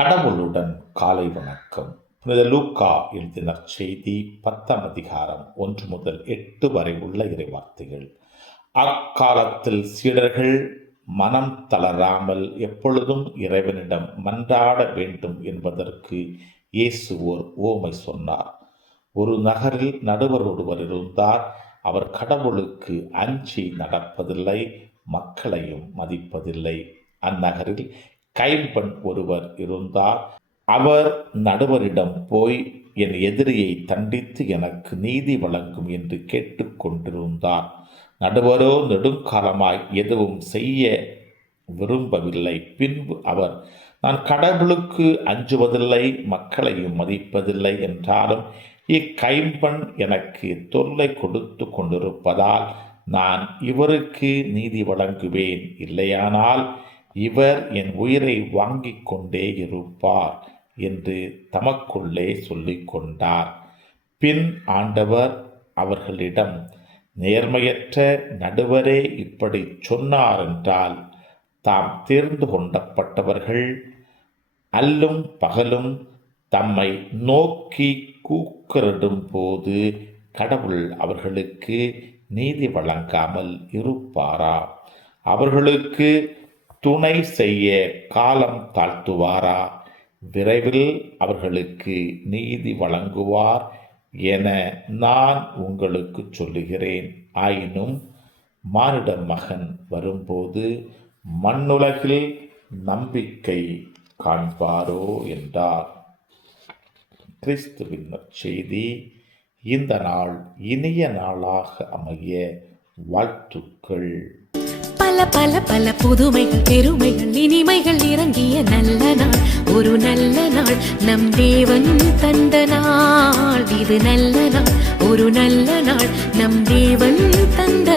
கடவுளுடன் காலை வணக்கம். புனித லூக்கா எழுதிய நற்செய்தி 10ஆம் அதிகாரம் 1 முதல் 8 வரை உள்ள இறைவார்த்தைகள். அக்காலத்தில் சீடர்கள் மனம் தளராமல் எப்பொழுதும் இறைவனிடம் மன்றாட வேண்டும் என்பதற்கு இயேசு ஓர் உவமை சொன்னார். ஒரு நகரில் நடுவர் ஒருவர் இருந்தார். அவர் கடவுளுக்கு அஞ்சி நடப்பதில்லை, மக்களையும் மதிப்பதில்லை. அந்நகரில் கைம்பெண் ஒருவர் இருந்தார். அவர் நடுவரிடம் போய் என் எதிரியை தண்டித்து எனக்கு நீதி வழங்கும் என்று கேட்டுக்கொண்டிருந்தார். நடுவரோ நெடுங்காலமாய் எதுவும் செய்ய விரும்பவில்லை. பின்பு அவர், நான் கடவுளுக்கு அஞ்சுவதில்லை, மக்களையும் மதிப்பதில்லை என்றாலும் இக்கைம்பெண் எனக்கு தொல்லை கொடுத்து கொண்டிருப்பதால் நான் இவருக்கு நீதி வழங்குவேன். இல்லையானால் இவர் என் உயிரை வாங்கிக் கொண்டே இருப்பார் என்று தமக்குள்ளே சொல்லிக் கொண்டார். பின் ஆண்டவர் அவர்களிடம், நேர்மையற்ற நடுவரே இப்படி சொன்னார் என்றால், தாம் தேர்ந்து கொண்டப்பட்டவர்கள் அல்லும் பகலும் தம்மை நோக்கி கூக்குரலிடும் போது கடவுள் அவர்களுக்கு நீதி வழங்காமல் இருப்பாரா? அவர்களுக்கு துணை செய்ய காலம் தாழ்த்துவாரா? விரைவில் அவர்களுக்கு நீதி வழங்குவார் என நான் உங்களுக்கு சொல்லுகிறேன். ஆயினும் மானிட மகன் வரும்போது மண்ணுலகில் நம்பிக்கை காண்பாரோ என்றார். கிறிஸ்துவின் நற்செய்தி. இந்த நாள் இனிய நாளாக அமைய வாழ்த்துக்கள். பல பல பல புதுமைகள், பெருமைகள், இனிமைகள் இறங்கிய நல்ல நாள், ஒரு நல்ல நாள், நம் தேவன் தந்த நாள். இது நல்ல நாள், ஒரு நல்ல நாள், நம் தேவன் தந்த